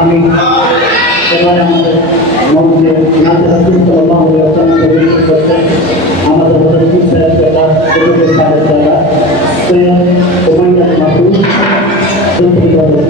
আমি এবার আমাদের মধ্যে নাতে রাসূল সাল্লাল্লাহু আলাইহি ওয়াসাল্লাম প্রবেশ করতেন আমাদের হযরত ঈসা আলাইহিস সালাম দ্বারা সৈয়দ উমাইয়া মাহমুদ সুন্নি করে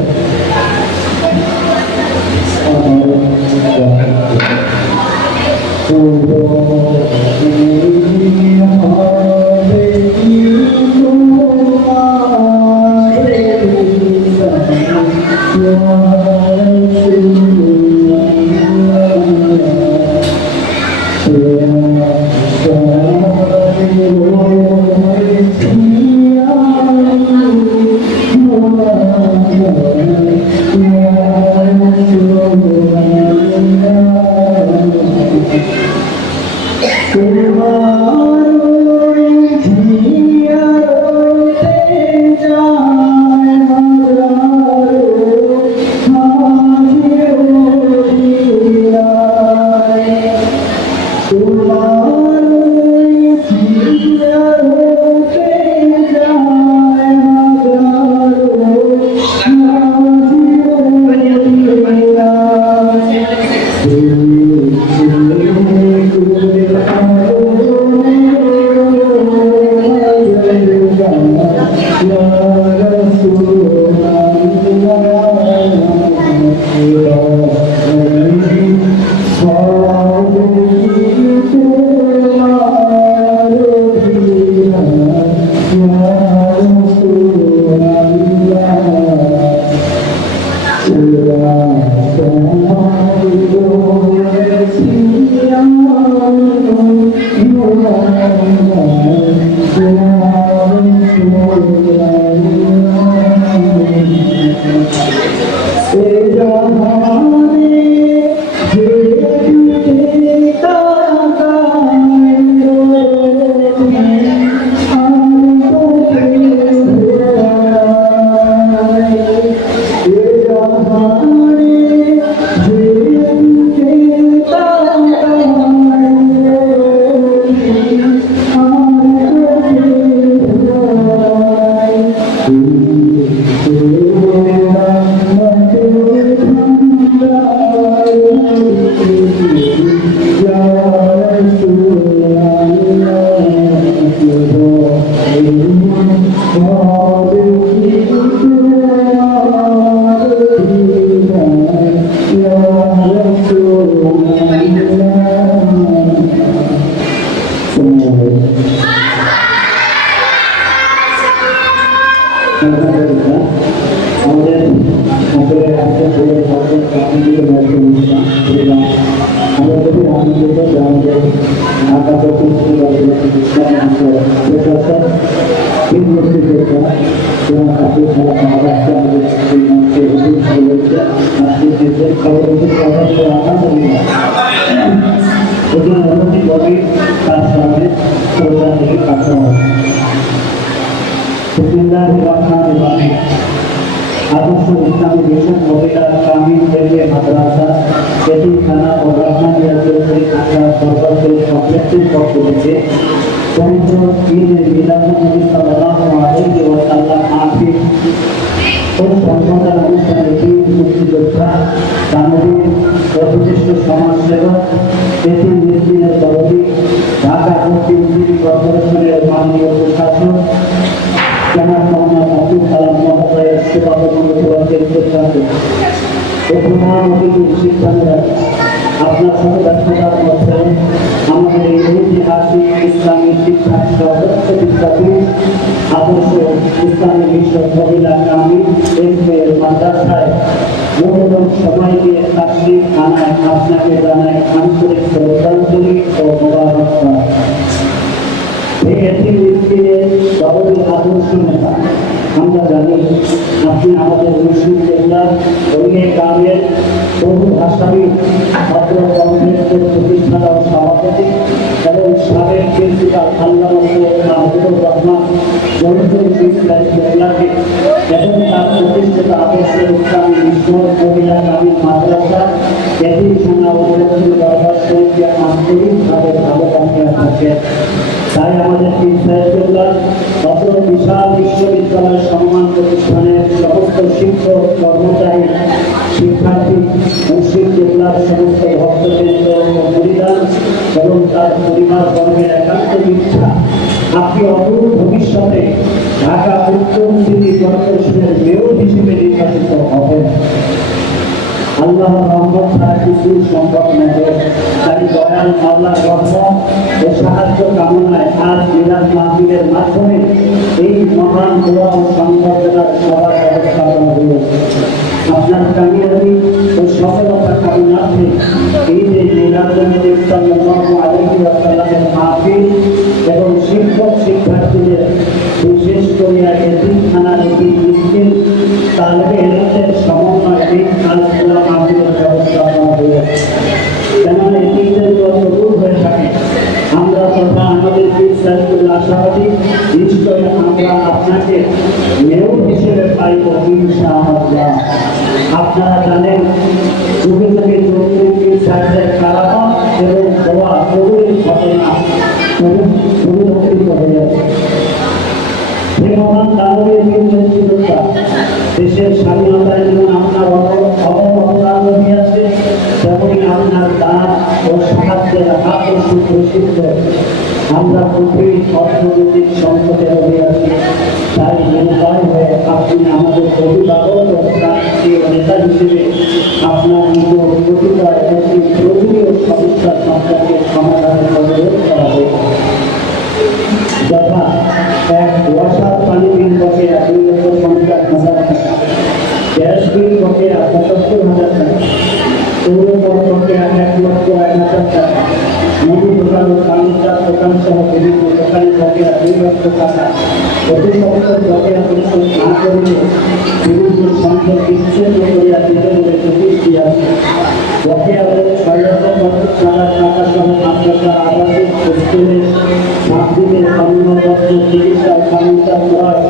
आदर्श इस्लामी मिशन मोबिला कामिल रेलवे मद्रासा यतीमखाना और रहमानिया सरकारी कॉम्प्लेक्स पक्ष से पवित्र ईद मिलादुन्नबी सल्लल्लाहु अलैहि वसल्लम आखिर और संबंधर अनुष्ठान की मुक्तियोद्धा दानवीर और विशिष्ट समाज सेवक यतीम मिस्किনের দরদি ঢাকা পশ্চিম সিটি কর্পোরেশনের মাননীয় প্রশাসক জনাব মোহাম্মদ আব্দুল সালাম মহোদয়ের সেবামূলক সিদ্ধান্ত ও প্রধান অতিথির সিদ্ধান্তে আপনার সঙ্গে ব্যস্ততার মধ্যে আমাদের এই ঐতিহাসিক ইসলামী শিক্ষা সদস্য বিদ্যাপীঠ আদর্শ ইসলামী বিশ্ব মহিলা কামিল এর মাদ্রাসায় মূল্যবান সময়কে তাসলিম আনায় আপনাকে জানায় আন্তরিক শ্রদ্ধাঞ্জলি ও মোবারকবাদ। এই এতিম মিসকিনের দরদি আদর্শ নেতা আমরা জানি আপনি আমাদের মুসলিম জেলার অনেক গ্রামের বহু ভাষাবিদ ছাত্র কংগ্রেসের প্রতিষ্ঠাতা ও সভাপতি এবং সাবেক প্রিন্সিপাল আল্লামা মাহমুদুর রহমান জহিরুল ইসলাম জেলাকে এবং তার প্রতিষ্ঠাতা আদর্শ ইসলামী বিশ্ব মহিলা কামিল মাদ্রাসা এতিমখানা ও দক্ষিণ দরবার শরীফকে আন্তরিকভাবে ভালোবাসা থাকে। তাই আমাদের অত বিশাল বিশ্ববিদ্যালয়ের সম্মান প্রতিষ্ঠানের সমস্ত শিক্ষক কর্মচারী মুর্শিদ কেবলার সমস্ত ভক্তবৃন্দ ও পরিবার এবং তার পরিবার বর্গের একান্ত ইচ্ছা আপনি অদূর ভবিষ্যতে ঢাকা উত্তর সিটি কর্পোরেশনের মেয়র হিসেবে নির্বাচিত হবেন। আল্লাহর রহমত ছাড়া কিছু সম্ভব নয়। তাই দয়াল মাওলার রহমত ও সাহায্য কামনায় আজ মিলাদ মাহফিলের মাধ্যমে এই মহান দোয়া ও সংবর্ধনার সভার ব্যবস্থা করা হয়েছে। আপনার কামিয়াবি ও সফলতা কামনার্থে এই যে মিলাদুন্নবী সাল্লাল্লাহু আলাইহি ওয়াসাল্লামের মাহফিল এবং শিক্ষক শিক্ষার্থীদের বিশেষ করে এতিমখানার মিসকিন তালেবে ইলমের সমন্বয়ে এই কাজগুলো মাহফিলের ব্যবস্থা করা হয়েছে। কেননা এতিমদের দোয়া কবুল হয়ে থাকে। আমরা তথা আমাদের পীর সাহেবুল আশাবাদী নিশ্চয় আমরা আপনাকে মেয়র হিসেবে পাইব ইনশাআল্লাহ। আপনারা জানেন যুগে যুগে চৌধুরী পীর সাহেবের কারামত এবং দোয়া কবুলের ঘটনা পরিলক্ষিত হয়েছে। হে মহান দানবীর বীরযোদ্ধা, দেশের স্বাধীনতায় যেমন আপনার অবদান রহিয়াছে, তেমনি আপনার দান ও সাহায্যের হাত সুপ্রসিদ্ধ। আমরা কঠিন অর্থনৈতিক সংকটে রহিয়াছি, তাই নির্ভয় হয়ে আপনি আমাদের অভিভাবক ও রাষ্ট্রীয় নেতা হিসেবে আপনার নিকট প্রতিবার একটি প্রয়োজনীয় সমস্যা সম্পর্কে সমাধানের অনুরোধ করা হয়েছে। যথা এক ওয়াসার পানি বিল বকেয়া 2,50,000 টাকা, গ্যাস বিল বকেয়া 75,000 টাকা, পৌর কর বকেয়া 1,01,000 টাকা, মুদি দোকান ও ফার্নিচার দোকান সহ বিভিন্ন দোকানে বকেয়া 2 লক্ষ টাকা, অতি সত্তর বকেয়া পরিশোধ না করিলে বিভিন্ন সংখ্যক বিচ্ছিন্ন করিয়া দিতে বলে নোটিশ দিয়াছে। বকেয়া হলে 6,50,000 টাকা সহ মাদ্রাসা আবাসিক হোস্টেলের ছাত্রীদের অন্নবস্ত্র চিকিৎসা ফার্নিচার ক্রয়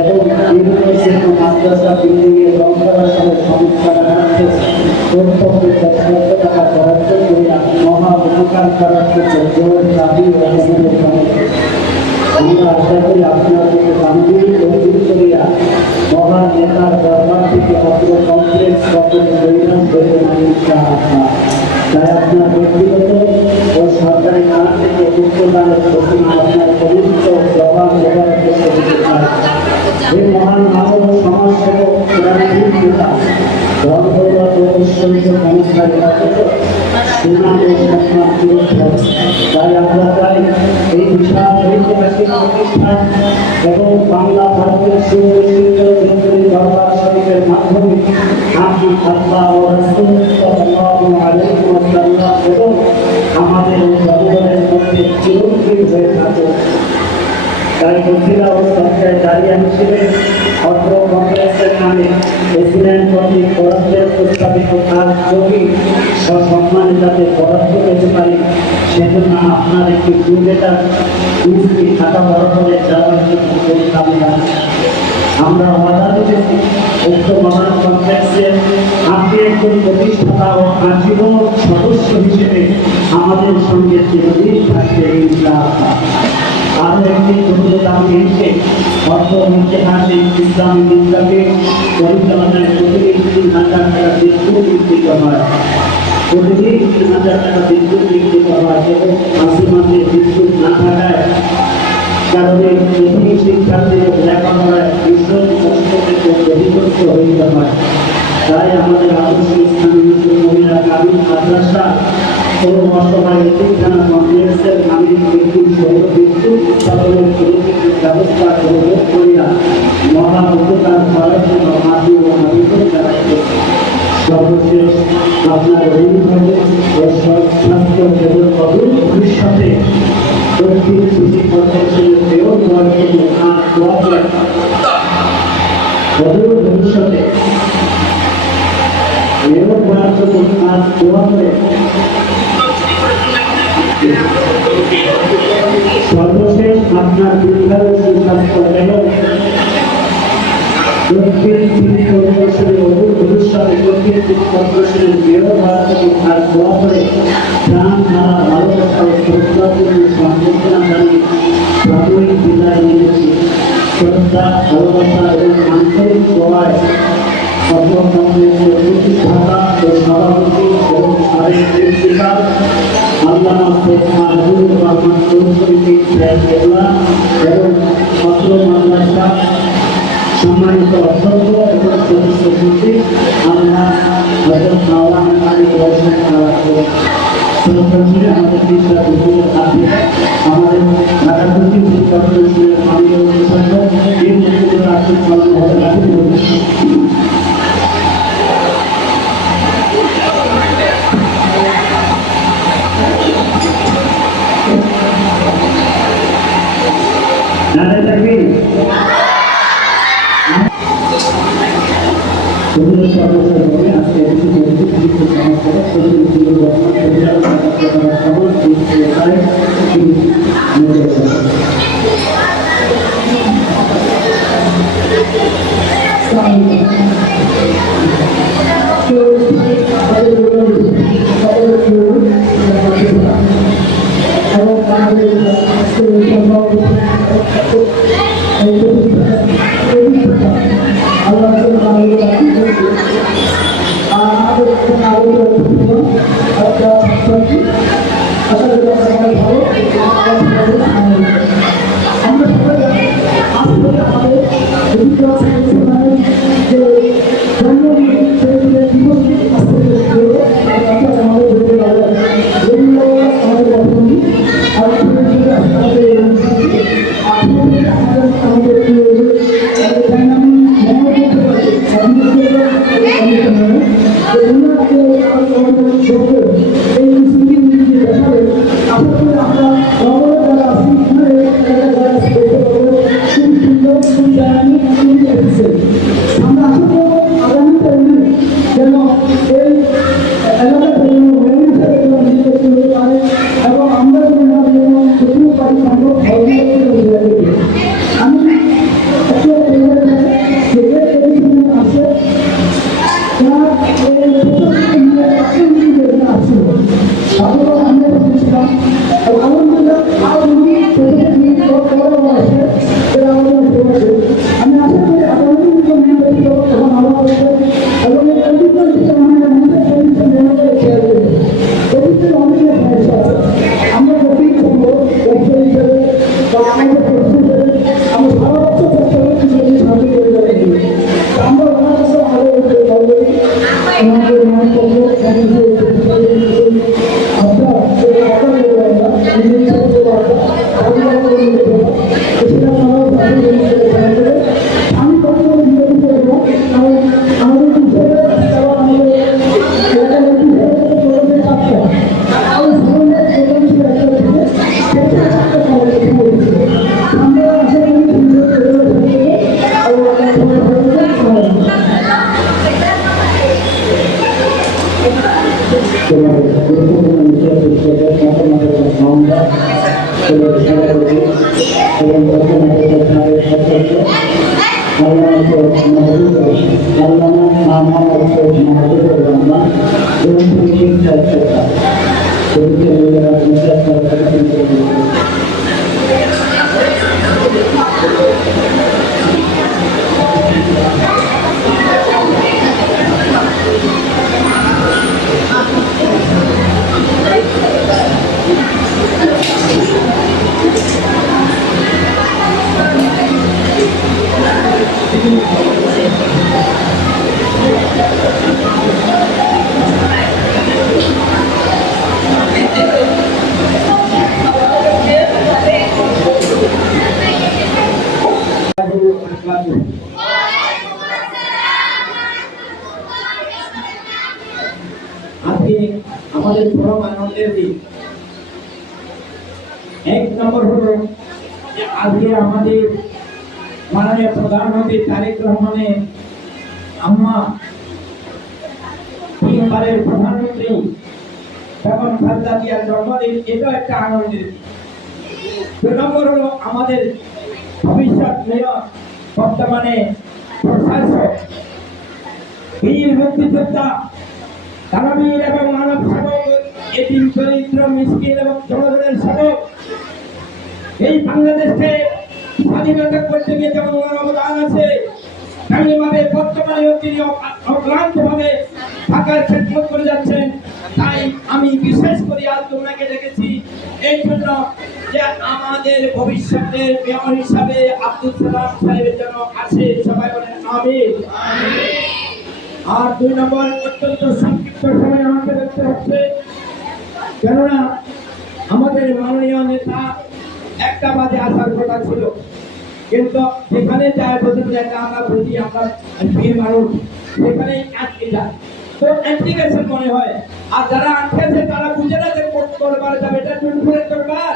এবং বিভিন্ন মাদ্রাসা বিল্ডিংয়ের রং করা সহ সংস্কারার্থে কর্তব্য 10 লক্ষ টাকা বরাদ্দ করিয়া মহা উপকার করার ক্ষেত্রে জোর দাবি ও অনুরোধ করে। আমরা আশা করি আপনার থেকে গাম্ভীর ও দূর করিয়া মহান নেতার দরবার থেকে অত্র কমপ্লেক্স গঠন প্রয়োজন হয়ে ইনশাআল্লাহ। তাই আপনার ব্যক্তিগত ও সরকারি কাজ থেকে উত্তরদানের ঘোষণা আপনার পবিত্র জবান ব্যবহার করতে দিতে চাই। এই মহান মানব সমাজসেবক প্রাণীর নেতা ধর্মগত ঐশ্বরিক সংস্কার সুনাম ও সম্মান সুরক্ষা। তাই আমরা চাই এই বিশাল ঐতিহাসিক প্রতিষ্ঠান এবং বাংলা ভারতের সুপ্রসিদ্ধ হিন্দুর দরবার শরীফের মাধ্যমে আপনি আল্লাহ ও রাসূল সাল্লাল্লাহু আলাইহি ওয়াসাল্লাম এবং আমাদের জনগণের মধ্যে চিরঞ্জীব হয়ে থাকে। তাই মহিলা ও সরকারি দাঁড়িয়ে হিসেবে অত্র কংগ্রেসের নামে প্রেসিডেন্ট কর্তৃক বরাদ্দের প্রস্তাবিত কাজ যদি সসম্মানে যাতে বরাদ্দ পেতে পারি, সেজন্য আপনার একটি দুর্গেটার দুটি টাকা বরাদ্দের দেওয়ার জন্য দাবি আছে। আমরা ওয়াদা দিতেছি উক্ত মহান কমপ্লেক্সের আপনি একজন প্রতিষ্ঠাতা ও আজীবন সদস্য হিসেবে আমাদের সঙ্গে চিরদিন থাকতে ইনশাআল্লাহ। আরও একটি যোগ্যতা পেয়েছে অর্থ ঐতিহাসিক ইসলামী বিদ্যাকে পরিচালনায় প্রতিদিন 3,000 টাকা বিদ্যুৎ বিকৃত হয়। প্রতিদিন 3,000 টাকা বিদ্যুৎ বিকৃত হয় এবং মাসে মাসে বিদ্যুৎ না থাকায় কারণে প্রতিটি শিক্ষার্থীদের লেখাপড়ায় ভীষণ ক্ষতিগ্রস্ত হইতে হয়। তাই আমাদের আদর্শ ইসলামী মহিলা কামিল মাদ্রাসা ও অসহায় এতিমখানা কমপ্লেক্সের নামে একটি সৌর বিদ্যুৎ উৎপাদনের ব্যবস্থা গ্রহণ করিয়া মহা উপকার করার জন্য মাটি ও আবেদন জানাইতেছে। সর্বশেষ আপনার অভিভাবক ও স্বাস্থ্য এবং অদূর ভবিষ্যতে দক্ষিণ সিটি কর্পোরেশনের মেয়র হওয়ার জন্য অদূর ভবিষ্যতে মেয়র হওয়ার জন্য আজ দোয়া করে। সর্বশেষ আপনার দীর্ঘায়ু সুস্বাস্থ্য এবং দক্ষিণ সিটি কর্পোরেশনের অদূর ভবিষ্যতে দক্ষিণ সিটি কর্পোরেশনের মেয়র হওয়ার জন্য আজ দোয়া করে প্রাণ মারা ভালোবাসা ও শ্রদ্ধার জন্য সম্বর্ধনা জানিয়ে প্রাথমিক বিদায় নিয়েছি। শ্রদ্ধা, ভালোবাসা এবং আন্তরিক দোয়ায় সর্বকর্মের প্রতিষ্ঠাতা ও সভা আল্লামা শেখ মাহবুবুর রহমান চৌধুরী সাহেবুল্লাহ এবং অত্র মাদ্রাসা সম্মানিত অধ্যক্ষ এবং সদস্যপতি আল্লাহ হযরত মাওলানা আলী হোসেন সর্বপ্রথমে আমাদের পিতা হুজুরের হাতে আমাদের ঢাকা দক্ষিণ শিক্ষা প্রতিষ্ঠানের মাননীয় অধ্যক্ষ এই মুক্তির আর্থিক পালন হতে রাখি নারে তাকবীর হুজুরের সর্বশেষ হবে আজকে এসেছি মসজিদ সমস্যা হুজুর আজকে আমাদের পরম আনন্দের দিন। এক নম্বর হলো যে আজকে আমাদের মাননীয় প্রধানমন্ত্রী তারেক রহমানের আম্মা তিনবারের প্রধানমন্ত্রী বেগম খালেদা জিয়ার জন্মদিন, এটা একটা আনন্দের দিন। দুই নম্বর হলো আমাদের ভবিষ্যৎ মেয়র বর্তমানে প্রশাসক বীর মুক্তিযোদ্ধা দানবীর এবং মানব সেবক, এতিম দরিদ্র মিসকিন এবং জনগণের সেবক, এই বাংলাদেশকে স্বাধীনতা করতে গিয়ে যেমন ওনার অবদান আছে তেমনিভাবে বর্তমানেও তিনি অক্লান্তভাবে ঢাকার খেদমত করে যাচ্ছেন। তাই আমি বিশেষ করে আজ ওনাকে দেখেছি এই জন্য যে আমাদের ভবিষ্যতের মেয়র হিসাবে আব্দুল সালাম সাহেবের জন্য আসে, সবাই বলেন আমিন। আর 2 নম্বর, অত্যন্ত সংক্ষিপ্ত সময় আমাকে দেখতে হচ্ছে, কেননা আমাদের মাননীয় নেতা 1টা বাজে আসার কথা ছিল, কিন্তু যেখানে যায় বোঝেন যে আমরা বুঝি আমরা ভিড় মানুষ, সেখানেই আটকে যায়, তো অ্যাপ্লিকেশন মনে হয়। আর যারা আটকেছে তারা বুঝে না যে কোর্ট দরবার যাবে, এটা চুনপুরের দরবার।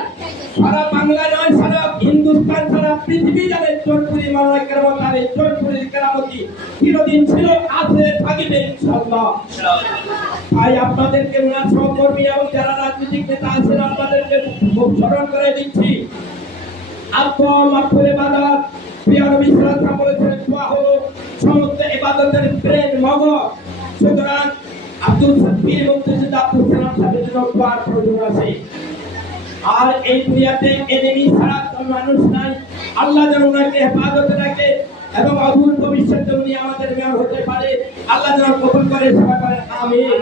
সারা বাংলা নয়, সারা হিন্দুস্তান, সারা পৃথিবী জানে চোরপুরি মাওলানা কেরামত, এই চোরপুরির কেরামতি চিরদিন ছিল, আছে, থাকিবে ইনশাআল্লাহ। তাই আপনাদেরকে ওনার সহকর্মী এবং যারা রাজনৈতিক নেতা আছেন আপনাদেরকে খুব স্মরণ করে দিচ্ছি, মাত্র ইবাদত, প্রিয় নবী সাল্লাল্লাহু আলাইহি ওয়াসাল্লাম বলেছেন দোয়া হলো সমস্ত ইবাদতের ব্রেন মগজ। সুতরাং আব্দুল সাব্বির মুক্তিযোদ্ধা আব্দুল সালাম সাহেবের জন্য দোয়ার প্রয়োজন আছে। আর এই দুনিয়াতে এনিমি ছাড়া কোনো মানুষ নাই। আল্লাহ যেন ওনাকে হেফাজতে রাখে এবং অদূর ভবিষ্যতে উনি আমাদের মেয়র হতে পারে, আল্লাহ যেন কবুল করে, সবাই বলেন আমিন।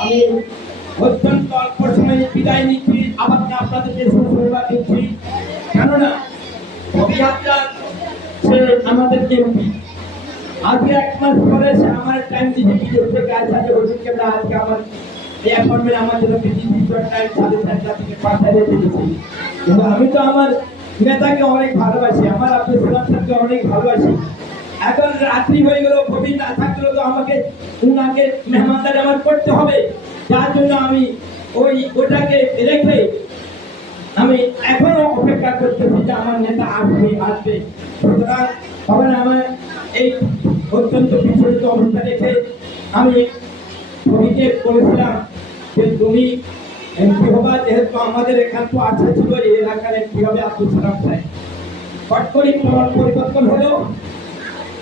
আমি অত্যন্ত অল্প সময়ে বিদায় নিচ্ছি, আবার আপনাদেরকে সুসংবাদ দিচ্ছি, কেননা অভিযাত্রা সে আমাদেরকে আজকে 1 মাস পরে সে আমার টাইম দিতে বিদেশ থেকে আসে, ওদিকে আজকে আমার এই অ্যাপয়েন্টমেন্ট আমার জন্য টাইম 4:30 থেকে 5টায় দিয়েছি। কিন্তু আমি তো আমার নেতাকে অনেক ভালোবাসি, আমার আব্দুল সালাম সাহেবকে অনেক ভালোবাসি। এখন রাত্রি হয়ে গেল, কবি না থাকলেও তো আমাকে উনাকে মেহমানদারি আমার করতে হবে, যার জন্য আমি ওটাকে রেখে আমি এখনো অপেক্ষা করতেছি যে আমার নেতা আসবে। সুতরাং তখন আমার এই অত্যন্ত বিচলিত অবস্থা রেখে আমি ছবিকে বলেছিলাম যে তুমি এমপি হবা, যেহেতু আমাদের এখান তো আশা ছিল এই এলাকার এমপি হবে আব্দুল সালাম সাহেব। হট করে পরিবর্তন হলো,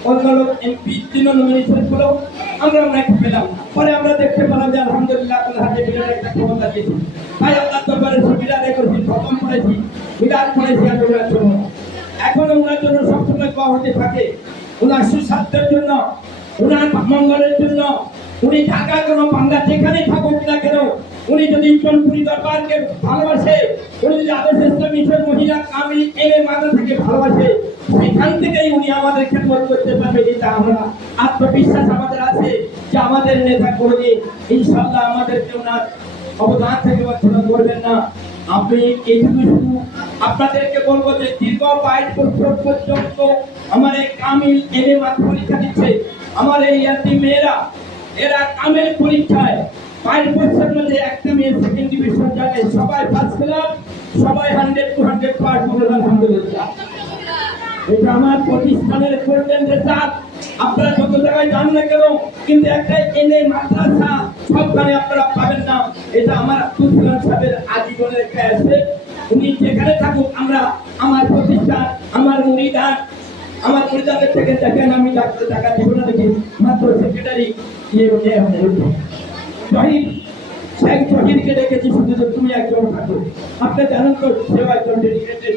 অন্য লোক এমপি জন্য নমিনেশন হলো, আমরা ওনাকে পেলাম না। পরে আমরা দেখতে পেলাম যে আলহামদুলিল্লাহ আল্লাহ হাতে বিরাট একটা ক্ষমতা দিয়েছি, তাই আল্লাহ দরবারে সুবিধা রেখেছি, খতম করেছি, বিরাট করেছি আমি ওনার জন্য। এখনো ওনার জন্য সবসময় পাওয়া হতে থাকে, ওনার সুস্বাস্থ্যের জন্য, ওনার মঙ্গলের জন্য। উনি ঢাকা কেন, বাংলা যেখানে থাকুক না কেন, উনি যদি চনপুরি দরবারকে ভালোবাসে, উনি যদি আদর্শ ইসলামীর মহিলা কামিল এমএ মাদ্রাসাকে ভালোবাসে, সেখান থেকেই উনি আমাদের খেদমত করতে পারবে। এটা আমরা আত্মবিশ্বাস আমাদের আছে যে আমাদের নেতা কোনদিন ইনশাআল্লাহ আমাদেরকে ওনার অবদান থেকে বঞ্চিত করবেন না। আপনি এইটুকু শুধু আপনাদেরকে বলবো যে দীর্ঘ 22 বছর পর্যন্ত আমার এই কামিল এমএ মাদ্রাসা পরীক্ষা দিচ্ছে, আমার এই ইয়াতিম মেয়েরা, এরা কামিল পরীক্ষায় 5 বছরের মধ্যে একটা মেয়ে সেকেন্ড ডিভিশন যাবে, সবাই ফার্স্ট ক্লাস, সবাই 100 to 100 পাস করে, আলহামদুলিল্লাহ। এটা আমার প্রতিষ্ঠানের গোল্ডেন রেজাল্ট। আপনারা যত জায়গায় যান না কেন, কিন্তু একটা এনে মাদ্রাসা সবখানে আপনারা পাবেন না। এটা আমার আব্দুল সালাম সাহেবের আজীবনের একটা আছে, উনি যেখানে থাকুক আমরা আমার প্রতিষ্ঠান, আমার মুরিদানের থেকে দেখেন আমি টাকা দিব না, দেখি মাত্র সেক্রেটারি শহীদ শেখ শহীদকে দেখেছি শুধু যে তুমি একজন থাকো। আপনি জানেন তো সেও একজন ডেডিকেটেড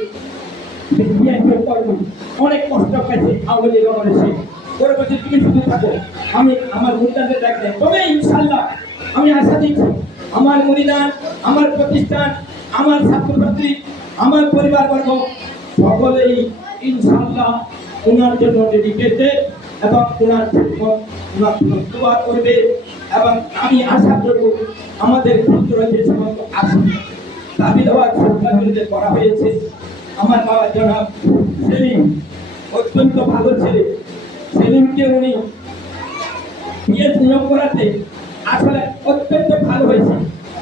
অনেক কষ্ট পাইছে আওয়ামী লীগ আমলে, সে ওর বলছে তুমি শুধু থাকো, আমি আমার মুরিদানদের দেখলেন। তবে ইনশাল্লাহ আমি আশা দিচ্ছি আমার মুরিদান, আমার প্রতিষ্ঠান, আমার ছাত্রছাত্রী, আমার পরিবারবর্গ সকলেই ইনশাল্লাহ ওনার জন্য ডেডিকেটেড এবং ওনার দোয়া করবে। এবং আমি আশা করব আমাদের ক্ষুদ্র যে সমস্ত দাবি দেওয়ার সরকারগুলিতে করা হয়েছে, আমার বাবা জনাব সেলিম অত্যন্ত ভালো ছেলে, সেলিমকে উনি পিএস নিয়োগ করাতে আসলে অত্যন্ত ভালো হয়েছে।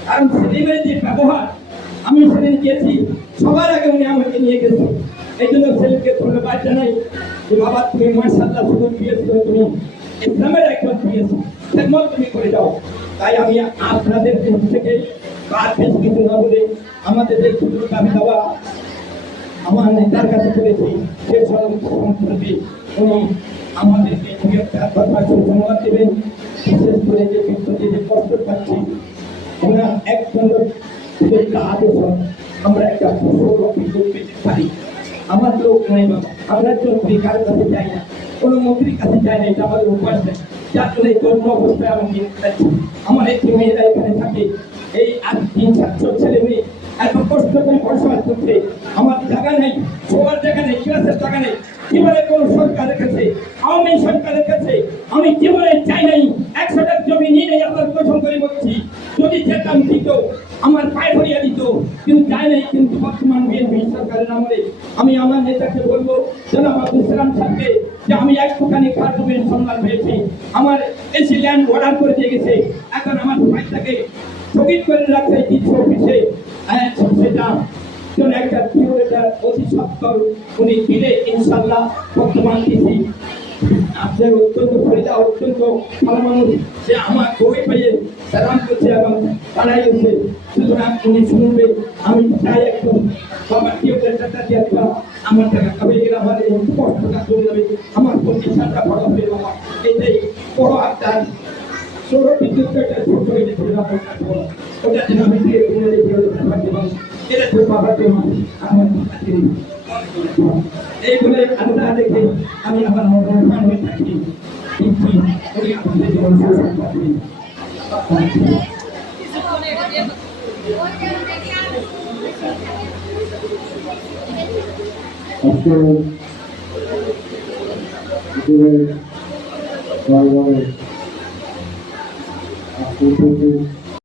কারণ সেলিমের যে ব্যবহার, আমি সেদিন গিয়েছি, সবার আগে উনি আমাকে নিয়ে গেছে। এই জন্য সেলিমকে ধন্যবাদ জানাই যে বাবা তুমি মাশাআল্লাহ শুধু পিএস, তুমি ইসলামের একজন পিএস, খেদমত তুমি করে যাও। তাই আমি আপনাদের থেকে কার বেশি কিছু না বলে আমাদের যে ক্ষুদ্র দাবি দেওয়া আমার নেতার কাছে করেছি, সে সম্পর্কে উনি আমাদেরকে ধন্যবাদ দেবেন। বিশেষ করে যে বিদ্যুৎ যে কষ্ট পাচ্ছি, ওনার একজন আদর্শ আমরা একটা বিদ্যুৎ পেতে পারি। আমার লোক নাই বাবা, আমরা চন্দ্রী কারোর কাছে যাই না, কোনো মন্ত্রীর কাছে যাই না, এটা আমাদের উপাস নেই। যার জন্য এই জন্ম অবস্থায় আমি নিয়ে যাচ্ছি। আমার একটি মেয়েরা এখানে থাকে, এই আজ 300 ছেলে মেয়ে এত কষ্ট করে বসবাস করছে, আমার জায়গা নেই, শোয়ার জায়গা নেই, ক্লাসের জায়গা নেই। জীবনে কোন সরকারের কাছে, আওয়ামী সরকারের কাছে আমি জীবনে চাই নাই। 100 টাকা জমি নিয়ে নেই, আপনার কসম করে বলছি, যদি যেতাম দিত আমার পায়ে ধরিয়া দিত, কিন্তু চাই নাই। কিন্তু বর্তমান বিএনপি সরকারের আমলে আমি আমার নেতাকে বলবো, জনাব আব্দুল সালাম সাহেবকে, যে আমি একটুখানি কার্যকরী সন্ধান পেয়েছি, আমার এসি ল্যান্ড অর্ডার করে দিয়ে গেছে, এখন আমার ফাইলটাকে স্থগিত করে রাখছে কিছু অফিসে। সেটা যেন একটা কিউরেটার অতি সত্তর উনি দিলে ইনশাল্লাহ বর্তমান কৃষি আপনার অত্যন্ত ফরিদা অত্যন্ত ভালো মানুষ, সে আমার বই পেয়ে সালাম করছে এবং তারাই হচ্ছে। সুতরাং উনি শুনবে, আমি চাই একদম বাবা কিউরেটারটা দিয়ে একটা আমার টাকা খাবে গেলে আমার এই কষ্টটা চলে যাবে, আমার প্রতিষ্ঠানটা বড় হবে। বাবা এটাই বড় আপনার সৌর বিদ্যুৎ একটা ছোট হয়ে গেছিল, ওটা যেন আমি এটা তো বাবার জন্য আমার এই বলে আল্লাহ দেখে আমি আমার মহান হয়ে থাকি। আজকে